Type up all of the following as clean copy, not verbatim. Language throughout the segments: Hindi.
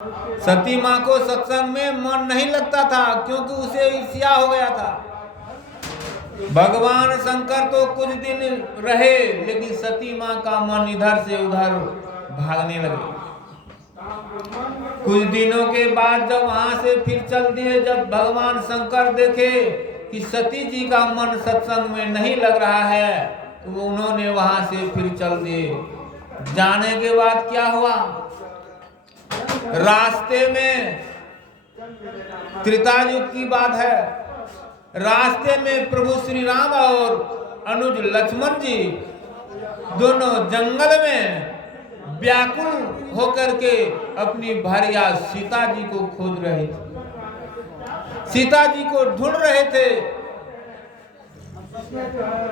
सती माँ को सत्संग में मन नहीं लगता था क्योंकि उसे ईर्ष्या हो गया था। भगवान शंकर तो कुछ दिन रहे, लेकिन सती माँ का मन इधर से उधर भागने लगे। कुछ दिनों के बाद जब वहां से फिर चल दिए, जब भगवान शंकर देखे कि सती जी का मन सत्संग में नहीं लग रहा है, तो उन्होंने वहां से फिर चल दिए। जाने के बाद क्या हुआ, रास्ते में, त्रेता युग की बात है, रास्ते में प्रभु श्री राम और अनुज लक्ष्मण जी दोनों जंगल में व्याकुल होकर के अपनी भार्या सीता जी को खोज रहे थे, सीता जी को ढूंढ रहे थे।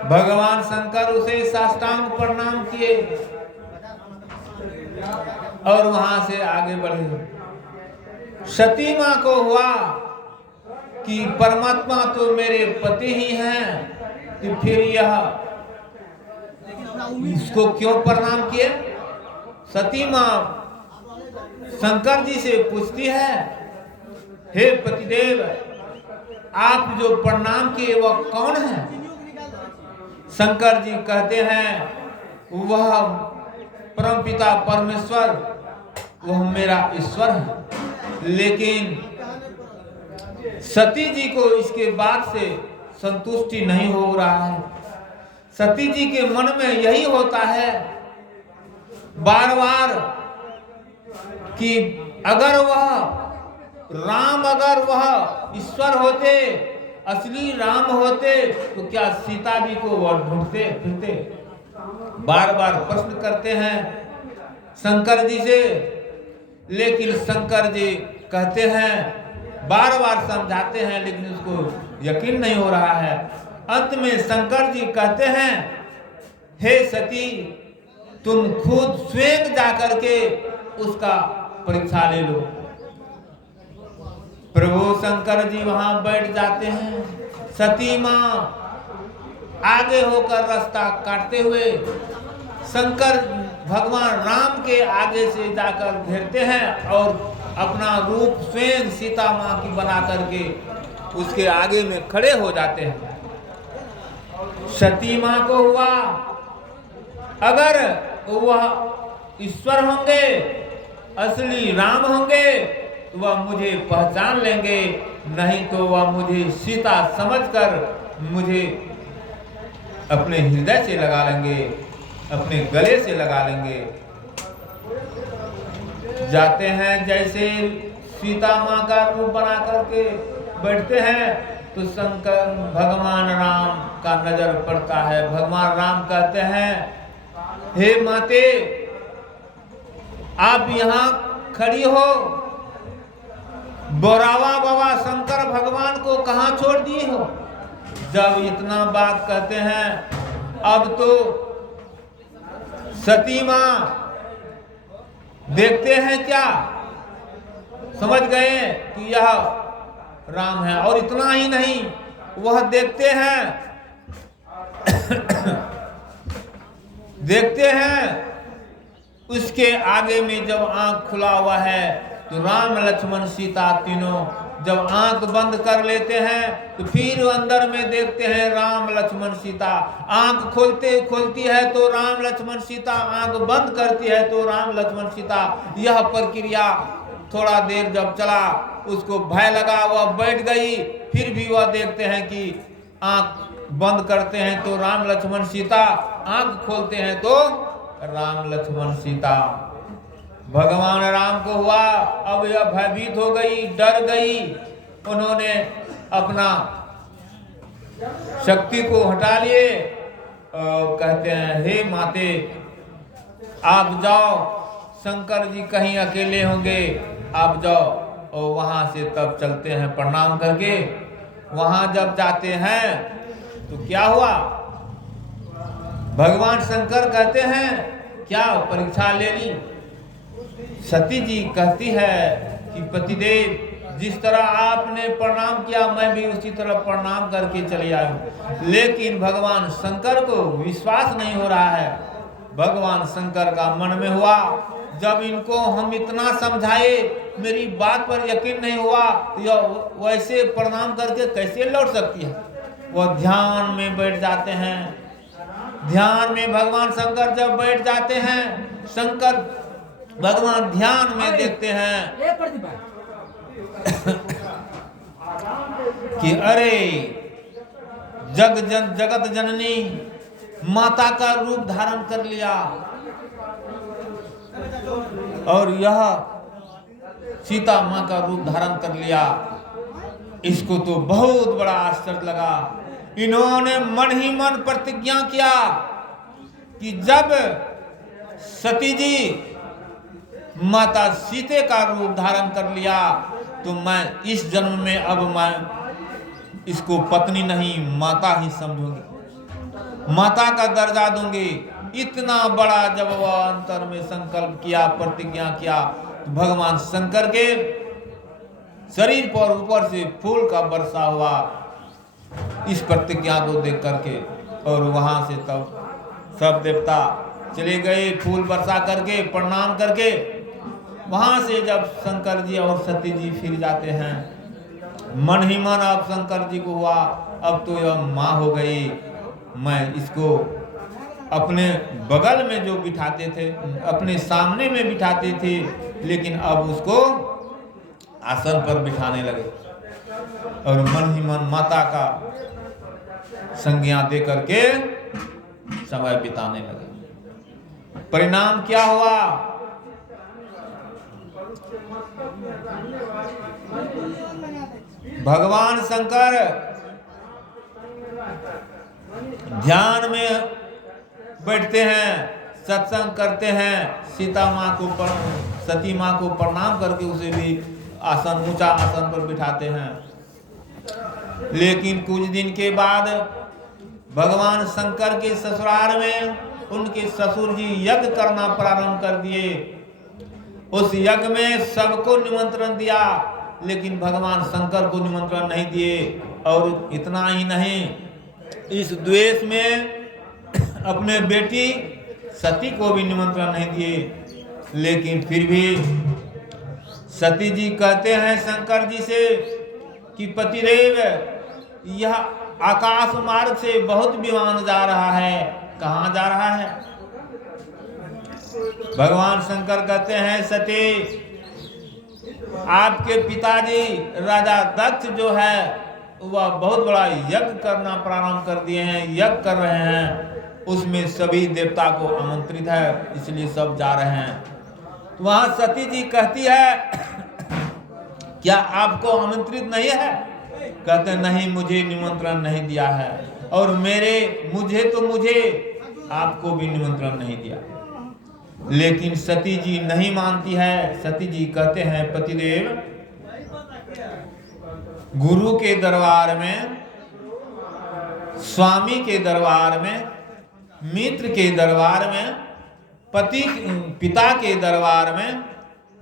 भगवान शंकर उसे साष्टांग प्रणाम किए और वहां से आगे बढ़े। सती मां को हुआ कि परमात्मा तो मेरे पति ही हैं, तो फिर यह इसको क्यों प्रणाम किए। सती मां शंकर जी से पूछती है, हे पतिदेव, आप जो प्रणाम किए वह कौन है। शंकर जी कहते हैं, वह परमपिता परमेश्वर, वह मेरा ईश्वर है। लेकिन सती जी को इसके बाद से संतुष्टि नहीं हो रहा है। सती जी के मन में यही होता है बार बार कि अगर वह ईश्वर होते, असली राम होते, तो क्या सीता जी को वह ढूंढते फिरते। बार बार प्रश्न करते हैं शंकर जी से, लेकिन शंकर जी कहते हैं, बार बार समझाते हैं, लेकिन उसको यकीन नहीं हो रहा है। अंत में शंकर जी कहते हैं, हे सती, तुम खुद स्वयं जाकर के उसका परीक्षा ले लो। प्रभु शंकर जी वहां बैठ जाते हैं। सती मां आगे होकर रास्ता काटते हुए शंकर भगवान राम के आगे से जाकर घेरते हैं और अपना रूप स्वयं सीता मां की बना करके उसके आगे में खड़े हो जाते हैं। सती मां को हुआ, अगर वह ईश्वर होंगे, असली राम होंगे, तो वह मुझे पहचान लेंगे, नहीं तो वह मुझे सीता समझकर मुझे अपने हृदय से लगा लेंगे, अपने गले से लगा लेंगे। जाते हैं, जैसे सीता माँ का रूप बना करके बैठते हैं, तो शंकर भगवान राम का नजर पड़ता है। भगवान राम कहते हैं, हे माते, आप यहाँ खड़ी हो, बोरावा बाबा शंकर भगवान को कहाँ छोड़ दिए हो। जब इतना बात कहते हैं, अब तो सती मां देखते हैं, क्या समझ गए कि यह राम है। और इतना ही नहीं, वह देखते हैं देखते हैं उसके आगे में जब आंख खुला हुआ है, तो राम लक्ष्मण सीता तीनों जब आंख बंद कर लेते हैं, तो फिर अंदर में देखते हैं राम लक्ष्मण सीता। आंख खोलती है तो राम लक्ष्मण सीता, आंख बंद करती है तो राम लक्ष्मण सीता। यह प्रक्रिया थोड़ा देर जब चला, उसको भय लगा, वह बैठ गई। फिर भी वह देखते हैं कि आंख बंद करते हैं तो राम लक्ष्मण सीता, आंख खोलते हैं तो राम लक्ष्मण सीता। भगवान राम को हुआ, अब यह भयभीत हो गई, डर गई। उन्होंने अपना शक्ति को हटा लिए और कहते हैं, हे माते, आप जाओ, शंकर जी कहीं अकेले होंगे, आप जाओ। और वहां से तब चलते हैं प्रणाम करके। वहां जब जाते हैं तो क्या हुआ, भगवान शंकर कहते हैं, क्या परीक्षा ले ली। सती जी कहती है कि पतिदेव, जिस तरह आपने प्रणाम किया, मैं भी उसी तरह प्रणाम करके चले आऊं। लेकिन भगवान शंकर को विश्वास नहीं हो रहा है। भगवान शंकर का मन में हुआ, जब इनको हम इतना समझाए, मेरी बात पर यकीन नहीं हुआ, तो यह वैसे प्रणाम करके कैसे लौट सकती है? वो ध्यान में बैठ जाते हैं। ध्यान में भगवान शंकर जब बैठ जाते हैं, शंकर भगवान ध्यान में देखते हैं कि अरे जगत जननी माता का रूप धारण कर लिया, और यह सीता माँ का रूप धारण कर लिया। इसको तो बहुत बड़ा आश्चर्य लगा। इन्होंने मन ही मन प्रतिज्ञा किया कि जब सती जी माता सीते का रूप धारण कर लिया, तो मैं इस जन्म में अब मैं इसको पत्नी नहीं माता ही समझूंगी, माता का दर्जा दूंगी। इतना बड़ा जब वह अंतर में संकल्प किया, प्रतिज्ञा किया, तो भगवान शंकर के शरीर पर ऊपर से फूल का वर्षा हुआ इस प्रतिज्ञा को देख करके। और वहां से तब सब देवता चले गए फूल वर्षा करके, प्रणाम करके। वहां से जब शंकर जी और सती जी फिर जाते हैं, मन ही मन अब शंकर जी को हुआ, अब तो यह माँ हो गई, मैं इसको अपने बगल में जो बिठाते थे, अपने सामने में बिठाते थे, लेकिन अब उसको आसन पर बिठाने लगे और मन ही मन माता का संज्ञा दे करके समय बिताने लगे। परिणाम क्या हुआ? भगवान शंकर ध्यान में बैठते हैं, सत्संग करते हैं, सीता माँ को सती माँ को प्रणाम करके उसे भी आसन, ऊंचा आसन पर बिठाते हैं। लेकिन कुछ दिन के बाद भगवान शंकर के ससुराल में उनके ससुर जी यज्ञ करना प्रारंभ कर दिए। उस यज्ञ में सबको निमंत्रण दिया, लेकिन भगवान शंकर को निमंत्रण नहीं दिए। और इतना ही नहीं, इस द्वेष में अपने बेटी सती को भी निमंत्रण नहीं दिए। लेकिन फिर भी सती जी कहते हैं शंकर जी से कि पतिदेव, यह आकाश मार्ग से बहुत विमान जा रहा है, कहाँ जा रहा है? भगवान शंकर कहते हैं सती, आपके पिताजी राजा दक्ष जो है वह बहुत बड़ा यज्ञ करना प्रारंभ कर दिए हैं, यज्ञ कर रहे हैं, उसमें सभी देवता को आमंत्रित है, इसलिए सब जा रहे हैं। तो वहां सती जी कहती है क्या आपको आमंत्रित नहीं है? कहते नहीं, मुझे निमंत्रण नहीं दिया है, और मुझे आपको भी निमंत्रण नहीं दिया। लेकिन सती जी नहीं मानती है। सती जी कहते हैं पतिदेव, गुरु के दरबार में, स्वामी के दरबार में, मित्र के दरबार में, पिता के दरबार में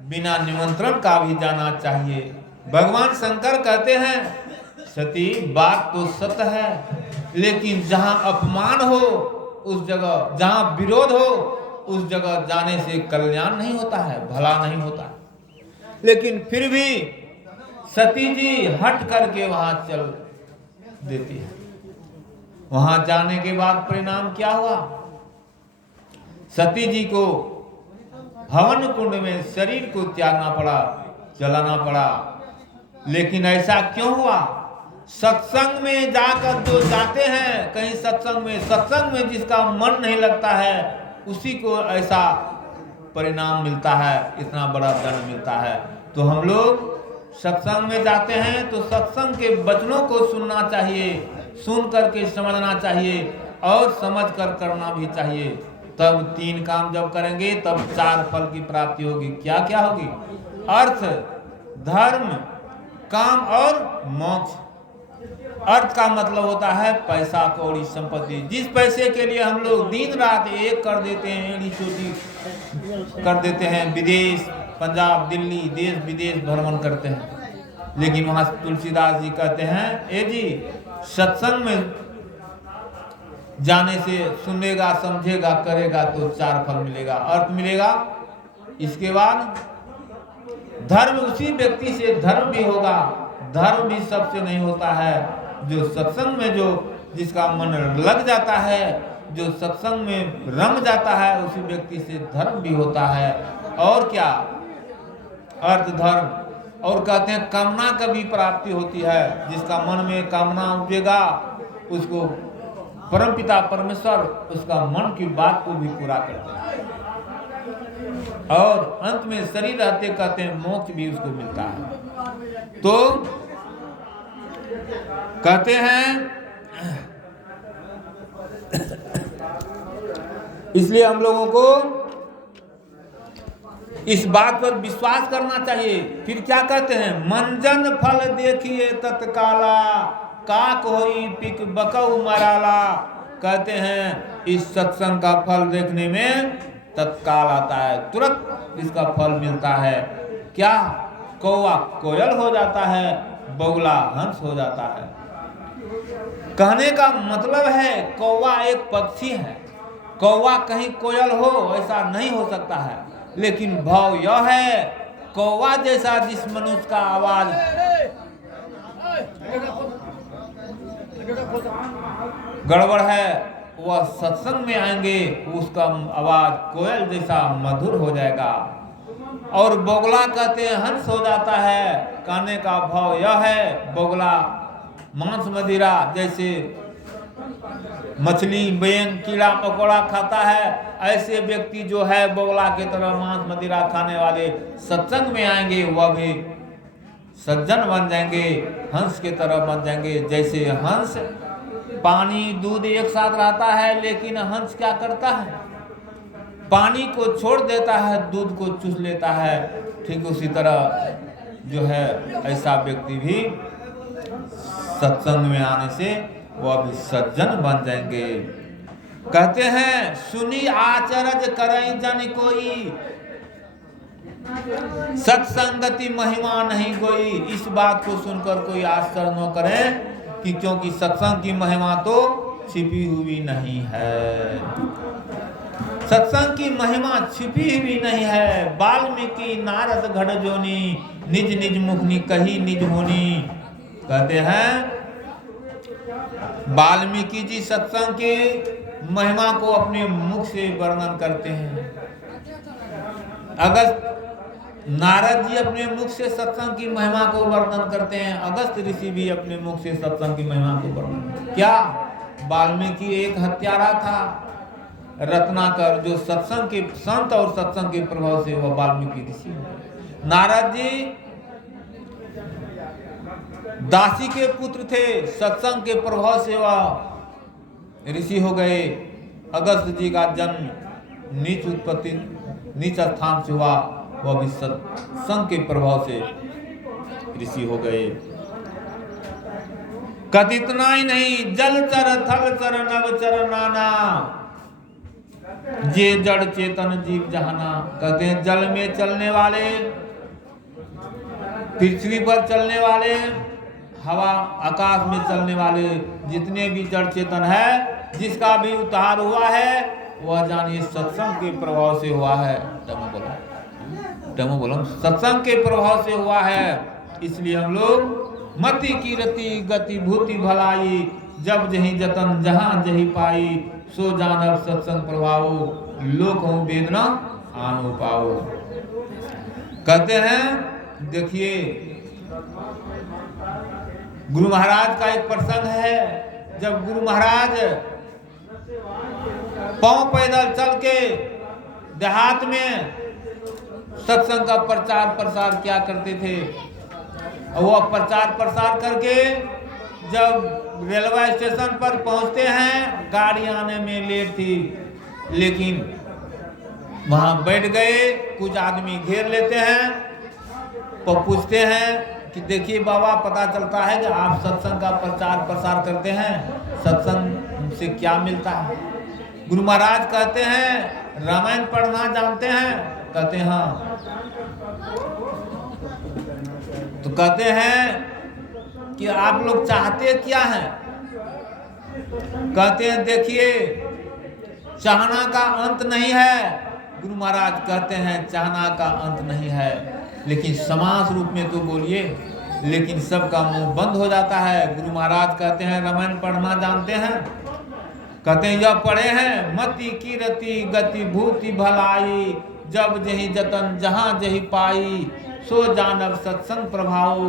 बिना निमंत्रण का भी जाना चाहिए। भगवान शंकर कहते हैं सती, बात तो सत्य है, लेकिन जहां अपमान हो उस जगह, जहां विरोध हो उस जगह जाने से कल्याण नहीं होता है, भला नहीं होता। लेकिन फिर भी सती जी हट करके वहां चल देती है। वहां जाने के बाद परिणाम क्या हुआ? सती जी को हवन कुंड में शरीर को त्यागना पड़ा, जलाना पड़ा। लेकिन ऐसा क्यों हुआ? सत्संग में जाकर जो जाते हैं, कहीं सत्संग में जिसका मन नहीं लगता है, उसी को ऐसा परिणाम मिलता है, इतना बड़ा दंड मिलता है। तो हम लोग सत्संग में जाते हैं तो सत्संग के वचनों को सुनना चाहिए, सुन करके समझना चाहिए और समझ कर करना भी चाहिए। तब 3 काम जब करेंगे तब 4 फल की प्राप्ति होगी। क्या क्या होगी? अर्थ, धर्म, काम और मोक्ष। अर्थ का मतलब होता है पैसा, कौड़ी, संपत्ति। जिस पैसे के लिए हम लोग दिन रात एक कर देते हैं, एड़ी चोटी कर देते हैं, विदेश, पंजाब, दिल्ली, देश विदेश भ्रमण करते हैं। लेकिन वहां तुलसीदास जी कहते हैं, ए जी, सत्संग में जाने से सुनेगा, समझेगा, करेगा तो 4 फल मिलेगा। अर्थ मिलेगा, इसके बाद धर्म, उसी व्यक्ति से धर्म भी होगा। धर्म भी सबसे नहीं होता है। जो सत्संग में जो जिसका मन लग जाता है, जो सत्संग में रम जाता है, उसी व्यक्ति से धर्म भी होता है। और क्या? अर्थ धर्म। और कहते हैं कामना का भी प्राप्ति होती है। जिसका मन में कामना उपजेगा उसको परमपिता परमेश्वर उसका मन की बात को भी पूरा करते हैं। और अंत में शरीर रहते कहते हैं मोक्ष भी उसको मिलता है। तो कहते हैं इसलिए हम लोगों को इस बात पर विश्वास करना चाहिए। फिर क्या कहते हैं? मंजन फल देखिए तत्काला, काक होई पिक बकऊ मराला। कहते हैं इस सत्संग का फल देखने में तत्काल आता है, तुरंत इसका फल मिलता है। क्या? कौवा कोयल हो जाता है, बगुला हंस हो जाता है। कहने का मतलब है कौवा एक पक्षी है, कौवा कहीं कोयल हो ऐसा नहीं हो सकता है। लेकिन भाव यह है कौवा जैसा जिस मनुष्य का आवाज गड़बड़ है, वह सत्संग में आएंगे उसका आवाज कोयल जैसा मधुर हो जाएगा। और बगुला कहते हैं हंस हो जाता है। कहने का भाव यह है बगुला मांस मदिरा जैसे मछली बेंग कीड़ा पकौड़ा खाता है, ऐसे व्यक्ति जो है बगुला की तरह मांस मदिरा खाने वाले सत्संग में आएंगे, वह भी सज्जन बन जाएंगे, हंस के तरह बन जाएंगे। जैसे हंस पानी दूध एक साथ रहता है, लेकिन हंस क्या करता है? पानी को छोड़ देता है, दूध को चूस लेता है। ठीक उसी तरह जो है ऐसा व्यक्ति भी सत्संग में आने से वह भी सज्जन बन जाएंगे। कहते हैं सुनी आचरज करई जन कोई, सत्संगति महिमा नहीं कोई। इस बात को सुनकर कोई आश्चर्य न करे कि क्योंकि सत्संग की महिमा तो छिपी हुई नहीं है। सत्संग की महिमा छिपी हुई नहीं है। वाल्मीकि नारद घड़ जोनी, निज निज मुखनी कही निज होनी। कहते हैं वाल्मीकि जी सत्संग की महिमा को अपने मुख से वर्णन करते हैं। अगस्त नारद जी अपने मुख से सत्संग की महिमा को वर्णन करते हैं। अगस्त ऋषि भी अपने मुख से सत्संग की महिमा को वर्णन। क्या? वाल्मीकि एक हत्यारा था, रत्नाकर, जो सत्संग के संत और सत्संग के प्रभाव से वह वाल्मीकि ऋषि हुए। नारद जी दासी के पुत्र थे, सत्संग के प्रभाव से वह ऋषि हो गए। अगस्त जी का जन्म नीच उत्पत्ति नीच स्थान से हुआ, वह भी सत्संग के प्रभाव से ऋषि हो गए। कत इतना ही नहीं, जल चर थल चर नव चर नाना, जे जड़ चेतन जीव जहाना। कहते हैं जल में चलने वाले, पृथ्वी पर चलने वाले, हवा आकाश में चलने वाले जितने भी जड़ चेतन है, जिसका भी उद्धार हुआ है वह जानिए सत्संग के प्रभाव से हुआ है। बोलो सत्संग के प्रभाव से हुआ है। इसलिए हम लोग मति की रति गति भूति भलाई, जब जही जतन जहां जही पाई, सो जानब सत्संग प्रभाव, लोक हो वेदना आनो पाओ। कहते हैं देखिए गुरु महाराज का एक प्रसंग है। जब गुरु महाराज पांव पैदल चल के देहात में सत्संग का प्रचार प्रसार क्या करते थे, वह प्रचार प्रसार करके जब रेलवे स्टेशन पर पहुंचते हैं, गाड़ी आने में लेट थी, लेकिन वहां बैठ गए। कुछ आदमी घेर लेते हैं, तो पूछते हैं कि देखिए बाबा, पता चलता है कि आप सत्संग का प्रचार प्रसार करते हैं, सत्संग से क्या मिलता है? गुरु महाराज कहते हैं रामायण पढ़ना जानते हैं? कहते हैं हाँ। तो कहते हैं कि आप लोग चाहते क्या हैं? कहते हैं देखिए चाहना का अंत नहीं है। गुरु महाराज कहते हैं चाहना का अंत नहीं है, लेकिन समास रूप में तो बोलिए, लेकिन सबका मुंह बंद हो जाता है। गुरु महाराज कहते हैं, रामायण पढ़ना जानते हैं? कहते हैं यह पढ़े हैं, मति कीरति गति भूति भलाई, जब जही जतन जहां जही पाई, सो जानब सत्संग प्रभाव,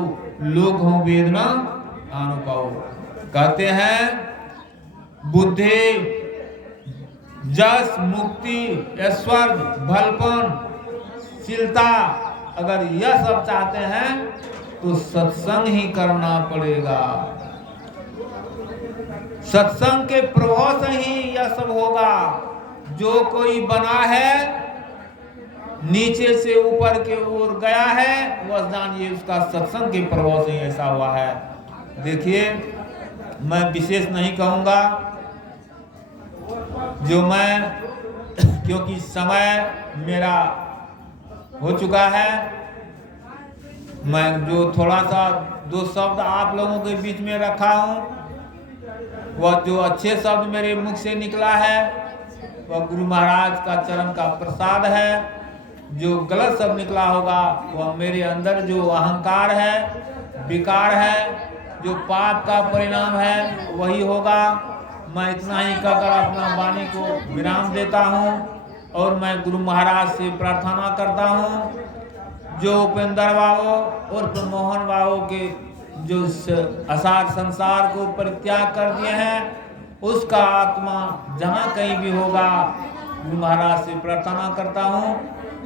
लोग हो वेदना आनु पाओ। कहते हैं बुद्धि जस मुक्ति ऐश्वर्य भलपन शीलता, अगर यह सब चाहते हैं तो सत्संग ही करना पड़ेगा। सत्संग के प्रभाव से ही यह सब होगा। जो कोई बना है नीचे से ऊपर के ओर गया है, वह जानिए उसका सत्संग के प्रभाव से ऐसा हुआ है। देखिए, मैं विशेष नहीं कहूँगा, जो मैं क्योंकि समय मेरा हो चुका है, मैं जो थोड़ा सा दो शब्द आप लोगों के बीच में रखा हूँ, वह जो अच्छे शब्द मेरे मुख से निकला है वह गुरु महाराज का चरण का प्रसाद है। जो गलत शब्द निकला होगा वह मेरे अंदर जो अहंकार है, विकार है, जो पाप का परिणाम है वही होगा। मैं इतना ही कहकर अपना वाणी को विराम देता हूँ और मैं गुरु महाराज से प्रार्थना करता हूँ, जो उपेंद्र बाबू और मोहन बाबू के जो असार संसार को परित्याग कर दिए हैं, उसका आत्मा जहाँ कहीं भी होगा, गुरु महाराज से प्रार्थना करता हूँ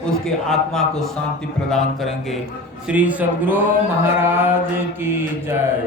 उसके आत्मा को शांति प्रदान करेंगे। श्री सद्गुरु महाराज की जय।